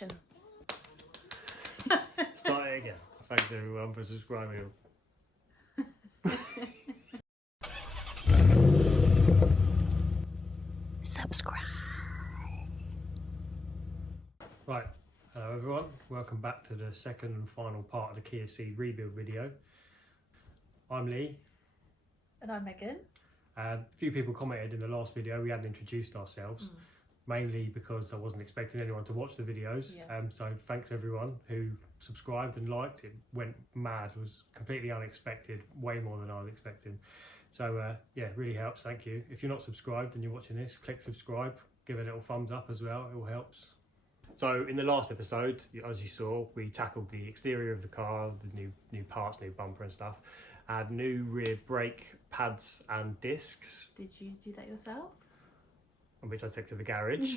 action. Start it again. Thanks everyone for subscribing. Subscribe. Right, hello everyone. Welcome back to the second and final part of the Kia Ceed rebuild video. I'm Lee. And I'm Megan. A few people commented in the last video we hadn't introduced ourselves, mainly because I wasn't expecting anyone to watch the videos. Yeah. So thanks everyone who subscribed and liked. It went mad, was completely unexpected, way more than I was expecting. So yeah, really helps, thank you. If you're not subscribed and you're watching this, click subscribe, give it a little thumbs up as well, it all helps. So in the last episode, as you saw, we tackled the exterior of the car, the new parts, new bumper and stuff. Add new rear brake pads and discs. Did you do that yourself? Which I took to the garage,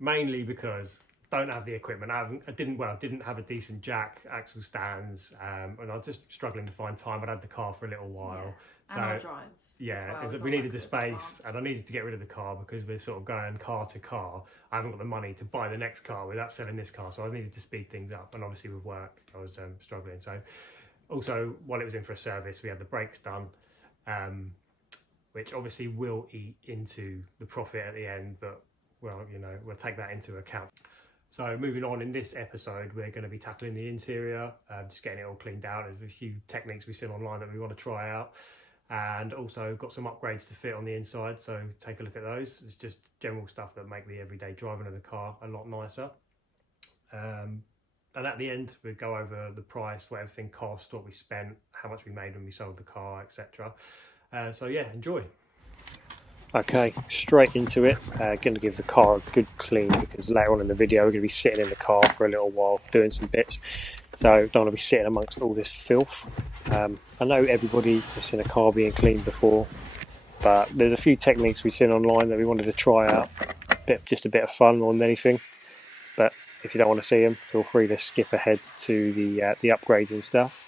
mainly because I don't have the equipment. I didn't have a decent jack, axle stands, and I was just struggling to find time. I'd had the car for a little while. Yeah. And our drive. Yeah, well, we needed the space and I needed to get rid of the car because we're sort of going car to car. I haven't got the money to buy the next car without selling this car, so I needed to speed things up, and obviously with work I was struggling. So also while it was in for a service, we had the brakes done, which obviously will eat into the profit at the end, but well, you know, we'll take that into account. So moving on, in this episode we're going to be tackling the interior, just getting it all cleaned out. There's a few techniques we've seen online that we want to try out, and also got some upgrades to fit on the inside, so take a look at those. It's just general stuff that make the everyday driving of the car a lot nicer. And at the end we go over the price, what everything cost, what we spent, how much we made when we sold the car, etc. So yeah, enjoy. Okay, straight into it. Going to give the car a good clean because later on in the video we're going to be sitting in the car for a little while doing some bits. So don't want to be sitting amongst all this filth. I know everybody has seen a car being cleaned before, but there's a few techniques we've seen online that we wanted to try out. Just a bit of fun more than anything. But if you don't want to see them, feel free to skip ahead to the upgrades and stuff.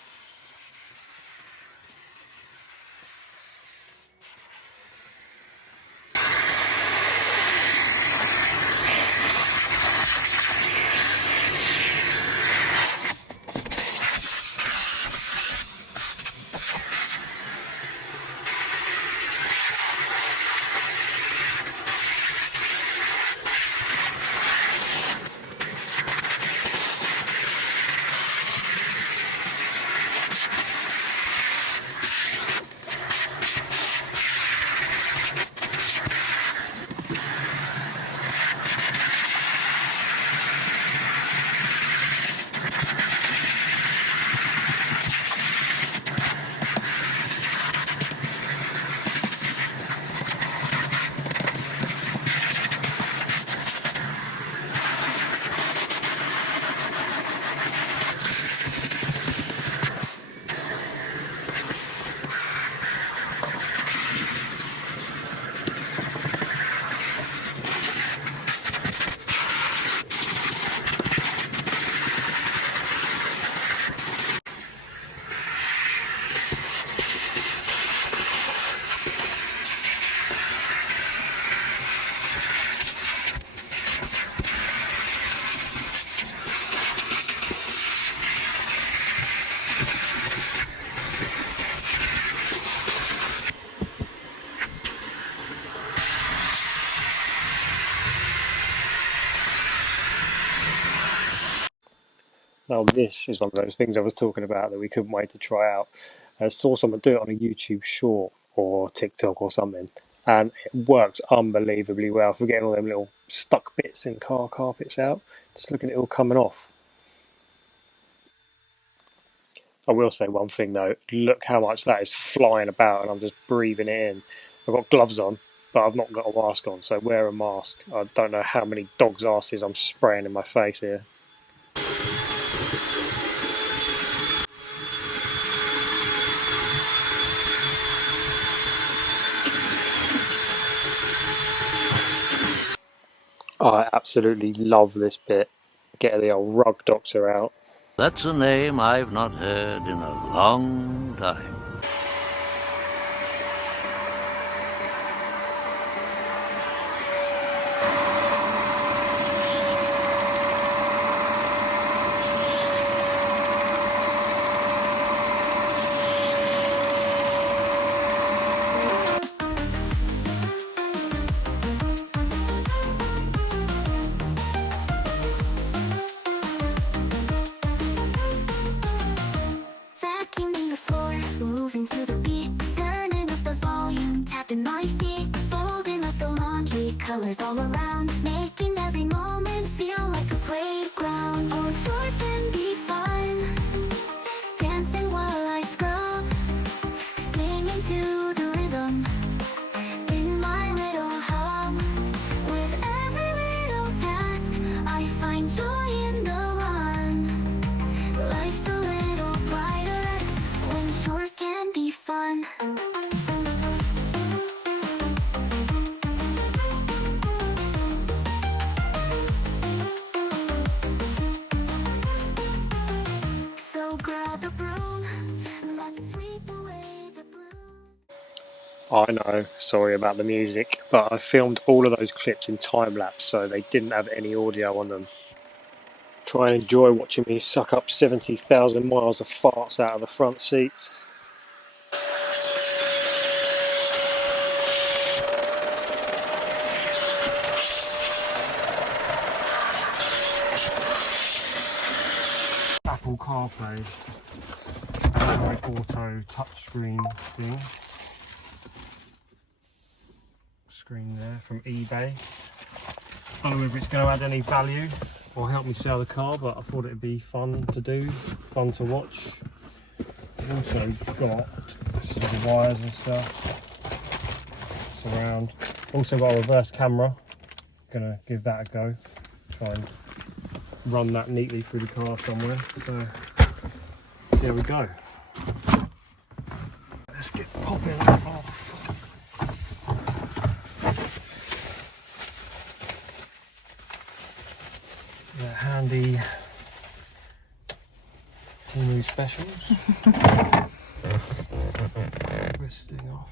Now this is one of those things I was talking about that we couldn't wait to try out. I saw someone do it on a YouTube short or TikTok or something, and it works unbelievably well for getting all them little stuck bits in car carpets out. Just look at it all coming off. I will say one thing though, look how much that is flying about and I'm just breathing it in. I've got gloves on, but I've not got a mask on, so wear a mask. I don't know how many dogs' asses I'm spraying in my face here. I absolutely love this bit. Get the old rug doctor out. That's a name I've not heard in a long time. colors all around, making every moment feel like a playground. Oh, chores can be fun, dancing while I scrub, singing to the rhythm in my little hum. With every little task, I find joy in the run. Life's a little brighter when chores can be fun. So grab a broom, let's sweep away the blues. I know, sorry about the music, but I filmed all of those clips in time lapse, so they didn't have any audio on them. Try and enjoy watching me suck up 70,000 miles of farts out of the front seats. Apple CarPlay, Android Auto touchscreen thing. Screen there from eBay. I don't know if it's going to add any value or help me sell the car, but I thought it'd be fun to do, fun to watch. I've also got some wires and stuff, surround. Also got a reverse camera. Gonna give that a go. Try and run that neatly through the car somewhere. So there we go. Let's get popping. Oh, the handy Timu specials. This thing off.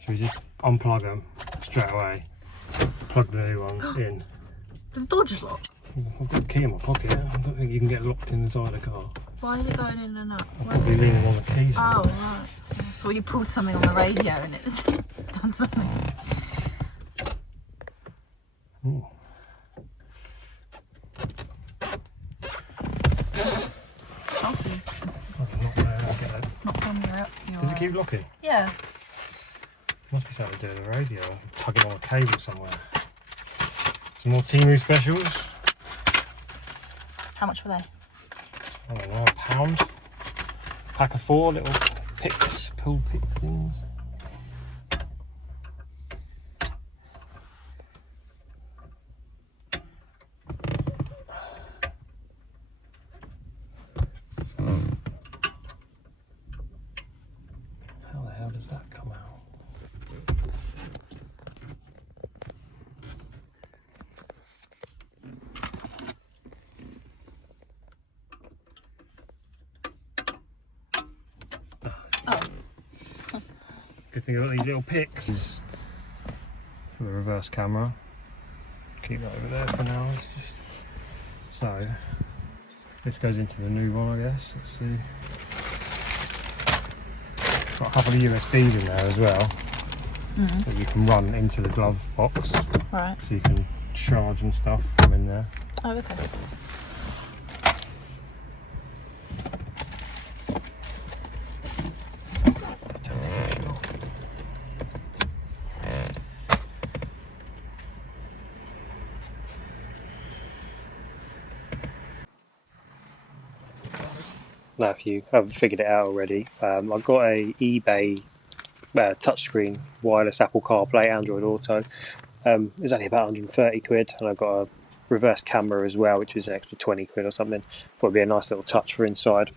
Should we just unplug them straight away? Plug the new one in. The door just locked. I've got the key in my pocket. I don't think you can get locked inside a car. Why is it going in and out? I'm probably leaning on the keys. Oh, right. I thought you pulled something on the radio and it's done something. Ooh. Salty. Not there, I'll get that. Not from your Does it keep locking? Yeah. Must be something to do with the radio. I'm tugging on a cable somewhere. Some more Timu specials. How much were they? I don't know, £1. Pack of 4 little picks, pull pick things. How the hell does that come out? Good thing I've got these little picks for the reverse camera. Keep that over there for now. It's just so this goes into the new one, I guess. Let's see. Got a couple of USBs in there as well that you can run into the glove box. Right. So you can charge and stuff from in there. Oh, okay. Now, if you haven't figured it out already, I've got a eBay touchscreen wireless Apple CarPlay Android Auto. It's only about 130 quid, and I've got a reverse camera as well, which is an extra 20 quid or something. Thought it'd be a nice little touch for inside.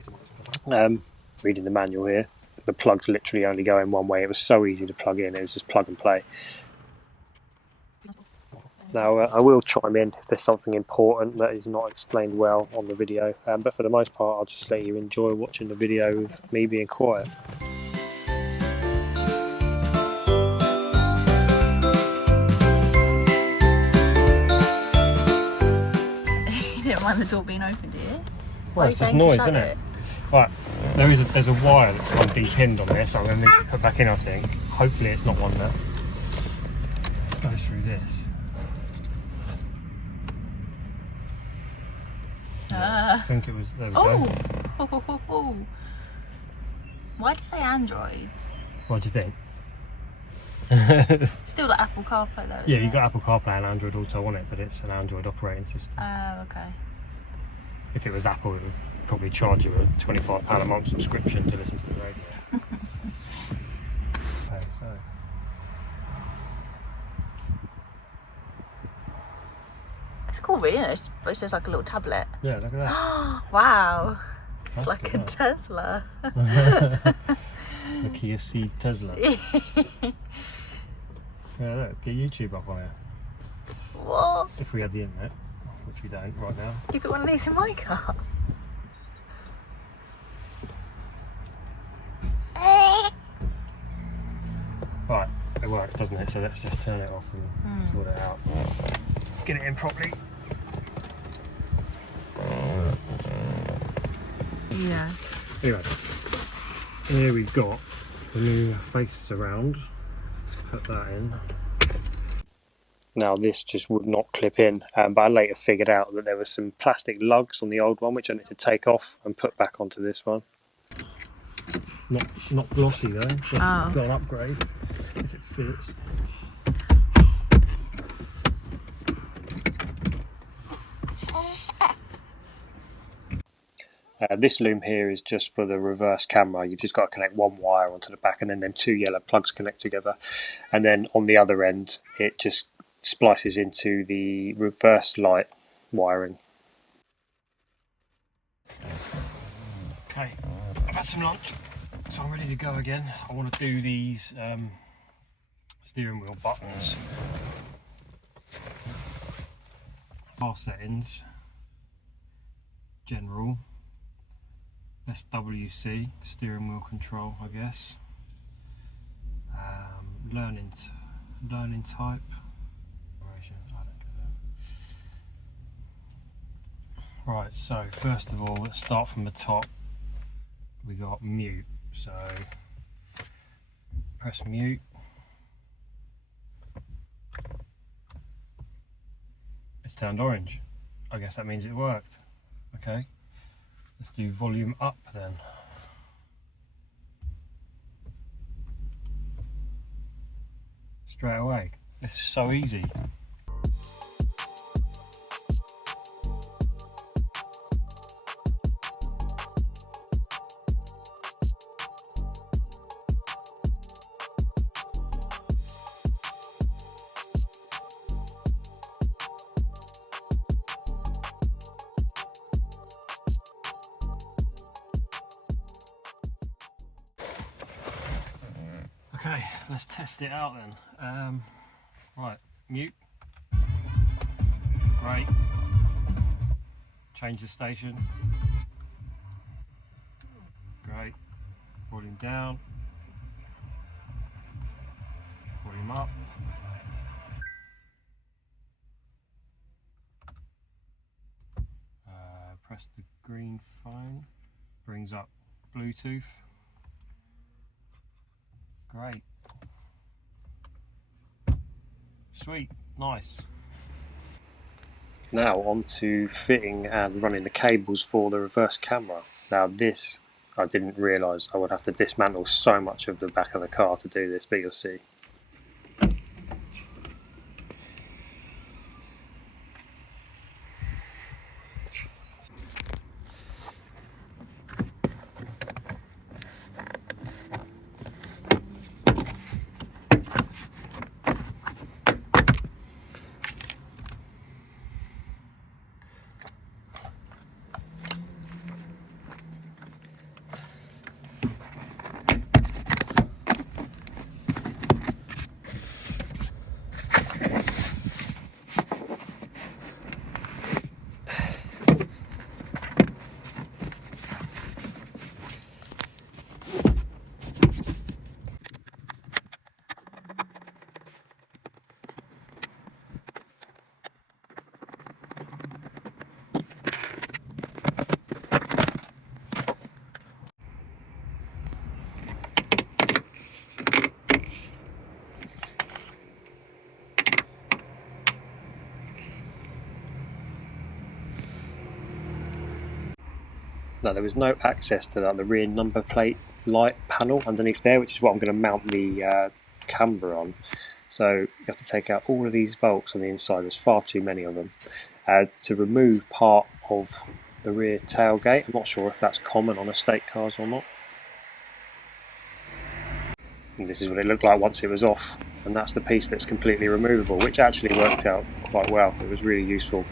Reading the manual here, the plugs literally only go in one way. It was so easy to plug in, it was just plug and play. Now, I will chime in if there's something important that is not explained well on the video, but for the most part I'll just let you enjoy watching the video with me being quiet. You didn't mind the door being open, do you? Well, it's just noise, isn't it? Right, there's a wire that's gone depinned on this. I'm going to need to put back in, I think. Hopefully it's not one that goes through this. I think it was, there we go. Oh! Why did you say Android? What do you think? Still like Apple CarPlay though, Yeah, isn't you've it? got Apple CarPlay and Android Auto on it, but it's an Android operating system. Oh, okay. If it was Apple, it would probably charge you a £25 a month subscription to listen to the radio. Okay, so. It's cool, really. It's just like a little tablet. Yeah, look at that. Wow. It's That's like good, a huh? Tesla. The Kia Ceed Tesla. Yeah, look, get YouTube up on it. What? If we had the internet, which we don't right now. You put one of these in my car? Right, it works, doesn't it? So let's just turn it off and sort it out. Get it in properly. Yeah. Anyway, here we've got the new face surround. Let's put that in. Now this just would not clip in, but I later figured out that there were some plastic lugs on the old one which I need to take off and put back onto this one. Not glossy though, got an upgrade if it fits. This loom here is just for the reverse camera. You've just got to connect one wire onto the back and then them two yellow plugs connect together. And then on the other end, it just splices into the reverse light wiring. Okay, I've had some lunch, so I'm ready to go again. I want to do these steering wheel buttons. Car settings, general. SWC, steering wheel control, I guess. Learning type. I don't get that. Right, so first of all, let's start from the top. We got mute, so press mute. It's turned orange. I guess that means it worked. Okay. Let's do volume up then. Straight away. This is so easy. Okay, let's test it out then. Right, mute. Great. Change the station. Great. Volume down. Volume up. Press the green phone. Brings up Bluetooth. Great. Sweet, nice. Now on to fitting and running the cables for the reverse camera. Now this, I didn't realise I would have to dismantle so much of the back of the car to do this, but you'll see. Now there was no access to the rear number plate light panel underneath there, which is what I'm going to mount the camera on. So you have to take out all of these bolts on the inside, there's far too many of them, to remove part of the rear tailgate. I'm not sure if that's common on estate cars or not. And this is what it looked like once it was off, and that's the piece that's completely removable, which actually worked out quite well. It was really useful.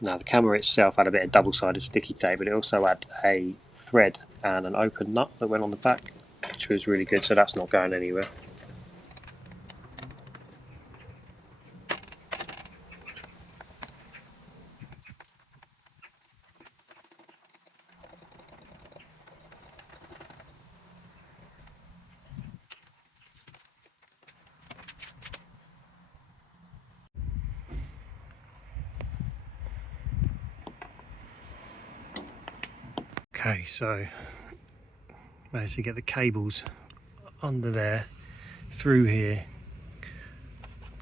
Now the camera itself had a bit of double-sided sticky tape, but it also had a thread and an open nut that went on the back, which was really good, so that's not going anywhere. Okay, so managed to get the cables under there, through here,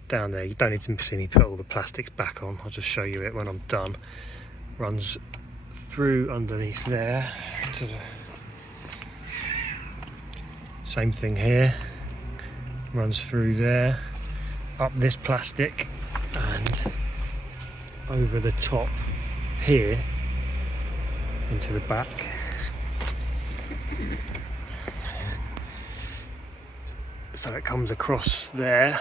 down there. You don't need to see me put all the plastics back on, I'll just show you it when I'm done. Runs through underneath there to the same thing here, runs through there, up this plastic and over the top here into the back. So it comes across there,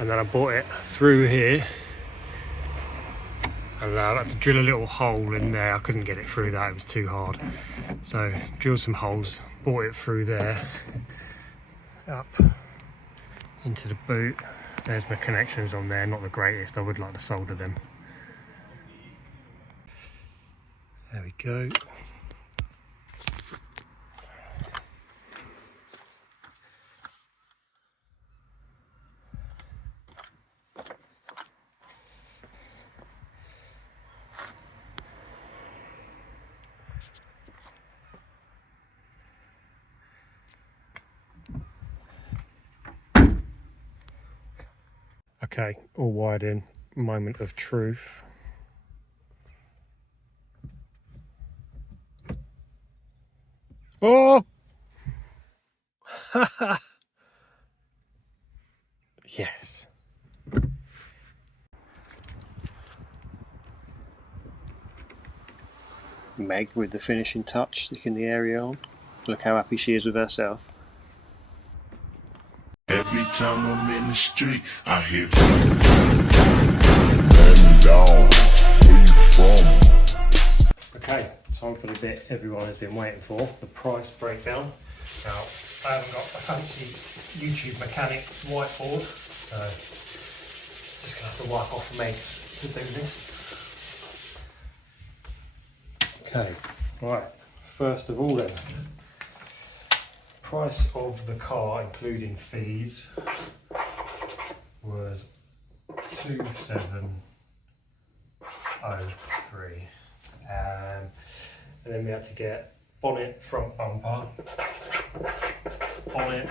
and then I brought it through here, and I had to drill a little hole in there. I couldn't get it through that, it was too hard. So drilled some holes, brought it through there, up into the boot. There's my connections on there, not the greatest, I would like to solder them. There we go. Okay, all wired in, moment of truth. Oh! Yes. Meg with the finishing touch, sticking the area on. Look how happy she is with herself. Every time I'm in the street, I hear man down, where you from? Okay, time for the bit everyone has been waiting for, the price breakdown. Now, I haven't got a fancy YouTube mechanics whiteboard, so just gonna have to wipe off the mates to do this. Okay, right, first of all then, price of the car including fees was 2703, and then we had to get bonnet, front bumper, bonnet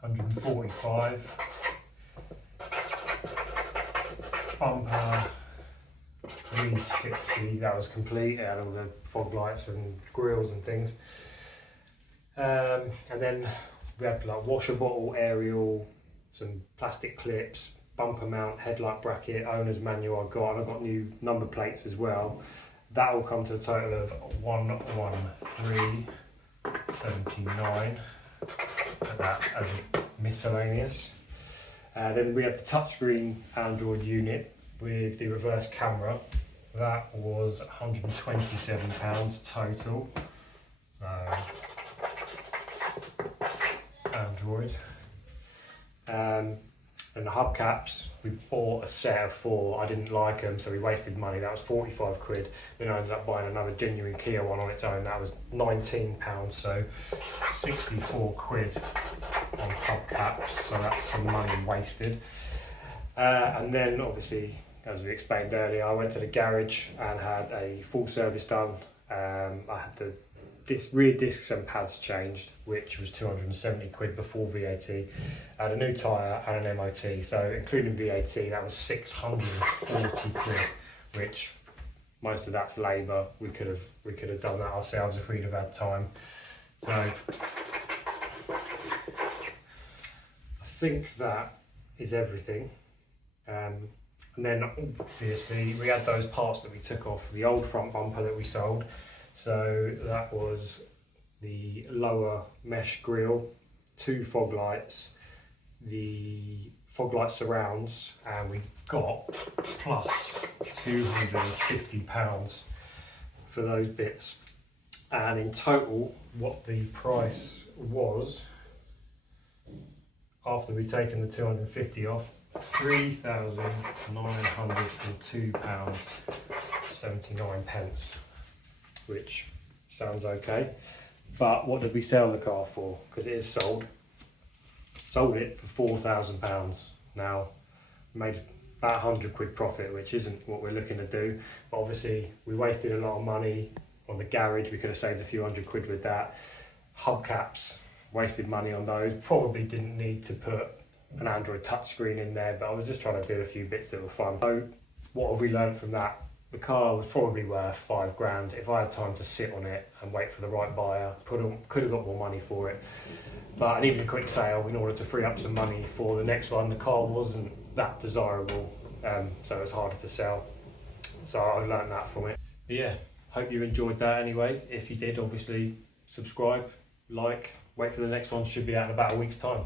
145, bumper 360, that was complete, it had all the fog lights and grills and things. And then we had like washer bottle, aerial, some plastic clips, bumper mount, headlight bracket, owner's manual I got, and I got new number plates as well. That will come to a total of 113.79. Put that as a miscellaneous. Then we had the touchscreen Android unit with the reverse camera. That was £127 total. void. And the hubcaps, we bought a set of 4. I didn't like them, so we wasted money. That was 45 quid. Then I ended up buying another genuine Kia one on its own. That was £19, so 64 quid on hubcaps. So that's some money wasted. And then obviously, as we explained earlier, I went to the garage and had a full service done. I had the rear discs and pads changed, which was 270 quid before VAT, and a new tyre and an MOT. So including VAT, that was 640 quid, which most of that's labour. We could have done that ourselves if we'd have had time. So I think that is everything. And then obviously we had those parts that we took off the old front bumper that we sold. So that was the lower mesh grille, 2 fog lights, the fog light surrounds, and we got plus £250 for those bits. And in total, what the price was after we'd taken the 250 off, £3,902.79, which sounds okay. But what did we sell the car for? Because it is sold. Sold it for £4,000. Now, made about 100 quid profit, which isn't what we're looking to do. But obviously, we wasted a lot of money on the garage. We could have saved a few hundred quid with that. Hubcaps, wasted money on those. Probably didn't need to put an Android touchscreen in there, but I was just trying to do a few bits that were fun. So, what have we learned from that? The car was probably worth £5,000. If I had time to sit on it and wait for the right buyer, could have got more money for it. But I needed a quick sale in order to free up some money for the next one. The car wasn't that desirable, so it was harder to sell. So I learned that from it. But yeah, hope you enjoyed that anyway. If you did, obviously subscribe, like, wait for the next one. Should be out in about a week's time.